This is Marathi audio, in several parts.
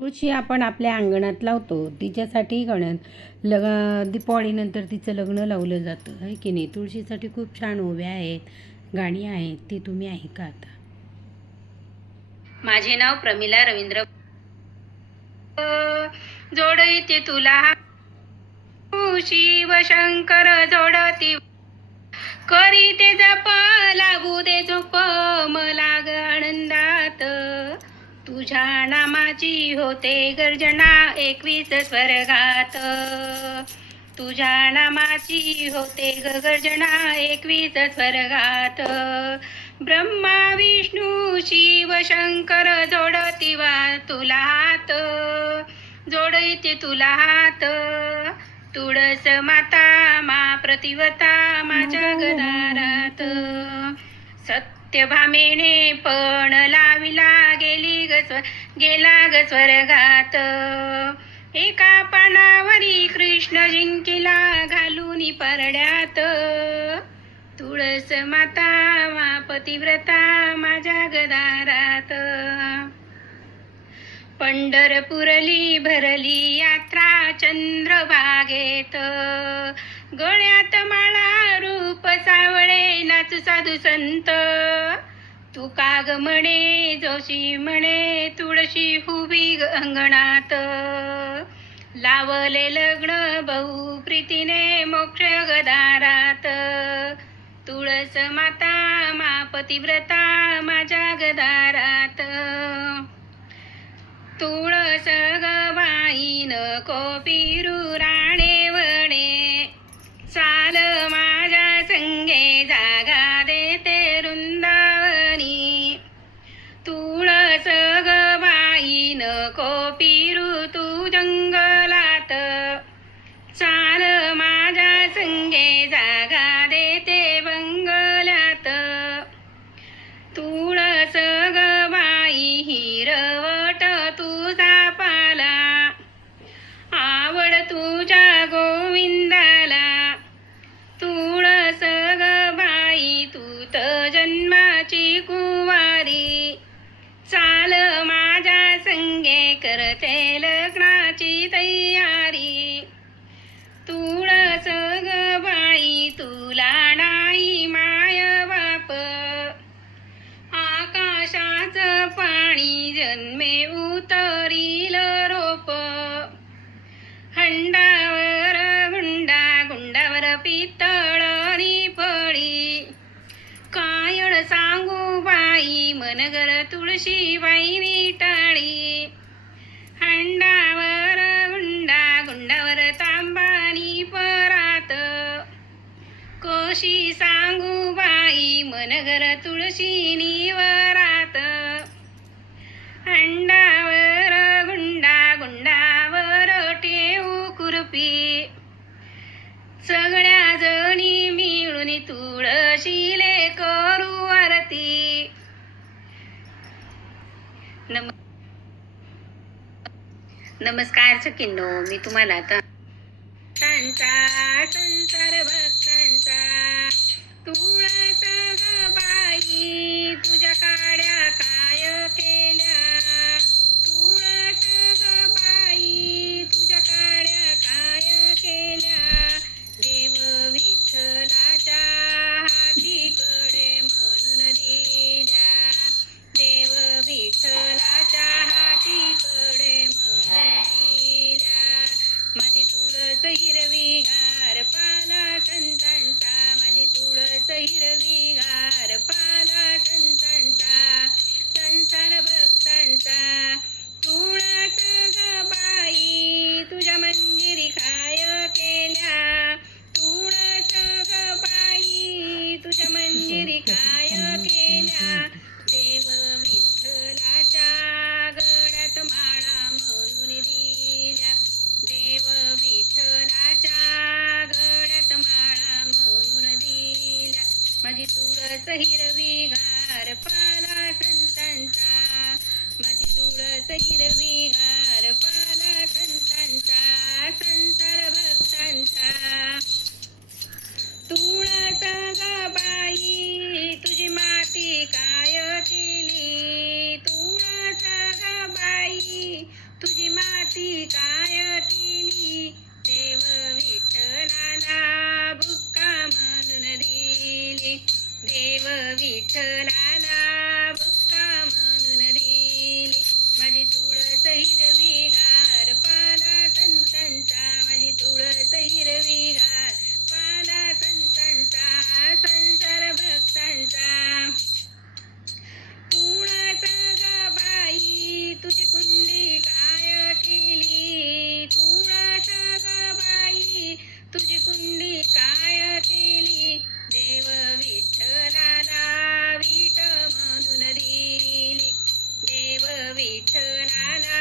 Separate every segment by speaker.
Speaker 1: तुळशी आपण आपल्या अंगणात लावतो. तिच्यासाठी गणत लग दीपावळीनंतर तिचं लग्न लावलं जातं. आहे की नाही? तुळशीसाठी खूप छान उभ्या आहेत गाणी आहेत ती तुम्ही ऐका आता.
Speaker 2: माझे नाव प्रमिला रवींद्र. जोडते तुला. शिव शंकर जोडती. करी ते जप लागू दे झोप मला आनंदात. तुझ्या नामाची होते गर्जना एकवीस स्वर्गात. तुझ्या नामाची होते ग गर्जना एकवीस स्वर्गात. ब्रह्मा विष्णू शिव शंकर जोडती वा तुला हात. जोडते तुला हात. तुळस माता मा प्रतिवता माझ्या गदारात सत्यभामेने पण लाविला गेली ग गेला ग स्वर्गात. एका पानावरी कृष्ण जिंकिला घालून परड्यात. तुळस माता मा पतिव्रता माझ्या गदारात. पंढरपुरली भरली यात्रा चंद्रभागेत. गळ्यात माळा रूप सावळे नाच साधू संत. तू काग म्हणे जोशी म्हणे तुळशी हुबी अंगणात. लावले लग्न बहु प्रीतीने मोक्ष गदारात. तुळस माता मा पतिव्रता माझ्या गदारात. तुळस गबाईन कोपिरू राणे तुळशी बाई विटाळी. हंडावर गुंडा गुंडावर तांबानी परात. कोशी सांगू बाई मनगर तुळशी निवरात नम नमस्कार चकिन्नो मी तुम्हाला आता भक्तांचा संसार भक्तांचा तुळाचा बाई. तुळस हिरवी गार पाला संतांचा माझी तुळस हिरवी गार पाला संतांचा संसार भक्तांचा. तुळस बाई माझी तुळस हिरवी गार पाला संतांचा. माझी तुळस हिरवी गार पाला संतांचा. संसार भक्तांचा. तुळस ग बाई तुझी माती काय केली? तुळस ग बाई माती काय केली? देव विठ्ठलाला बुक्का म्हणून दिली माझी तुळस हिरवीगार पाला संतांचा माझी तुळस हिरवीगार पाला संतांचा संसार भक्तांचा. तुळस ग बाई तुझी कुंडी काय केली? तुळस ग बाई तुझी कुंडी काय केली? देव विठ्ठलाला विठ म्हणून दिली. देव विठ्ठलाला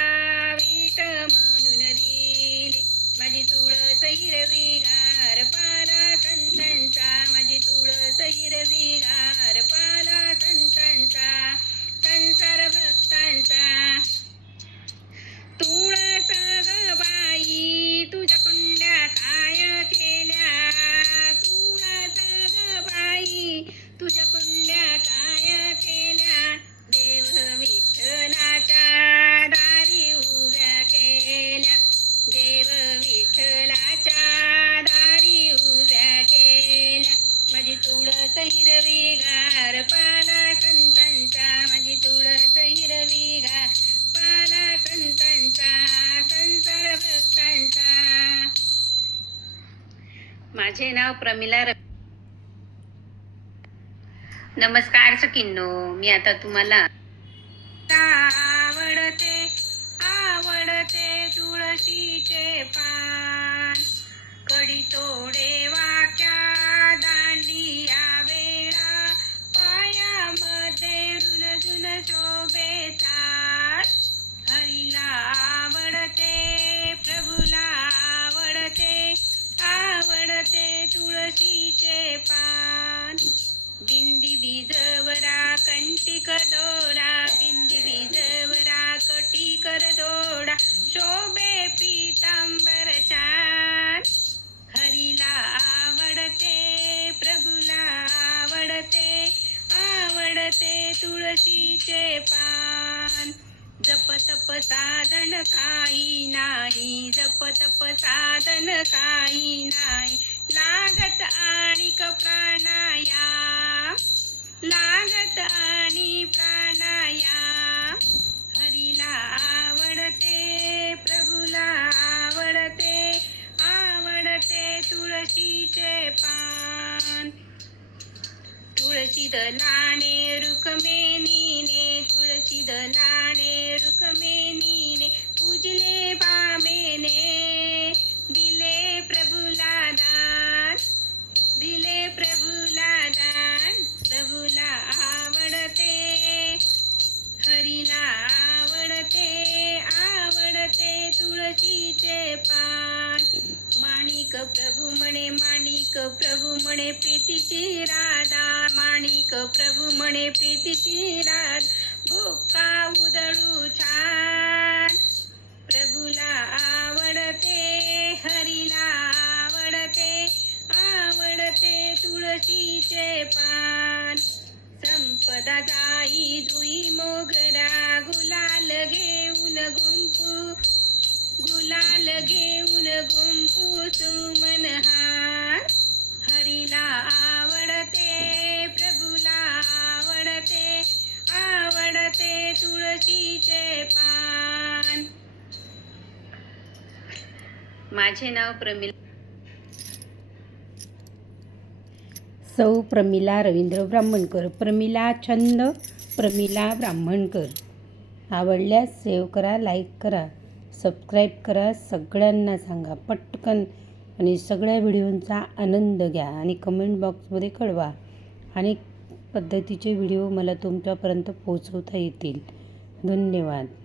Speaker 2: विठ म्हणून दिली. माझी तुळस हिरवीगार पाला संतांचा माझी तुळस हिरवीगार पाला संतांचा संसार भक्तांचा. तुळस ग बाई तुझ्या कुंड्या काय केल्या? नाव प्रमिला नमस्कार सकिन्नो मी आता तुम्हाला आवडते आवडते तुळशीचे पान. कडी तोडे वा ते तुळशीचे पान. जप तप साधन काही नाही जप तप साधन काही नाही. लागत आणि प्राणायाम लागत आणि प्राणायाम हरीला आवडते प्रभूला आवडते आवडते तुळशीचे पान. तुळशी दलाने रुखमेनीने तुळशी दलाने रुखमेनीने पूजले बामेने दिले प्रभूला दान दिले प्रभूला दान प्रभूला आवडते हरीला आवडते आवडते तुळशीचे पान. माणिक प्रभू म्हणे माणिक प्रभू म्हणे प्रीतीची राधा माणिक प्रभू म्हणे प्रीतीची रात भोका उदळू छान. माझे नाव प्रमिला.
Speaker 1: सौ प्रमिला रवींद्र ब्राह्मणकर प्रमिला छंद प्रमिला ब्राह्मणकर. आवडल्यास सेव्ह करा लाईक करा सबस्क्राईब करा सगळ्यांना सांगा पटकन आणि सगळ्या व्हिडिओंचा आनंद घ्या आणि कमेंट बॉक्समध्ये कळवा. अनेक पद्धतीचे व्हिडिओ मला तुमच्यापर्यंत पोहोचवता येतील. धन्यवाद.